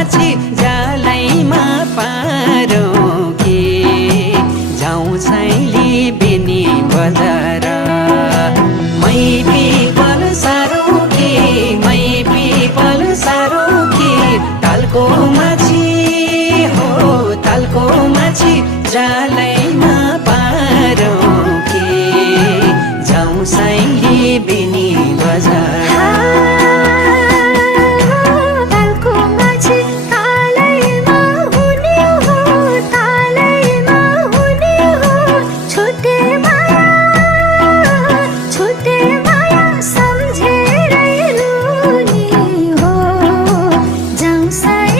माछी जालैमा पारो के जाउँ छैली बेनी बजार मै पिपल सारो के मै पिपल सारो के तालको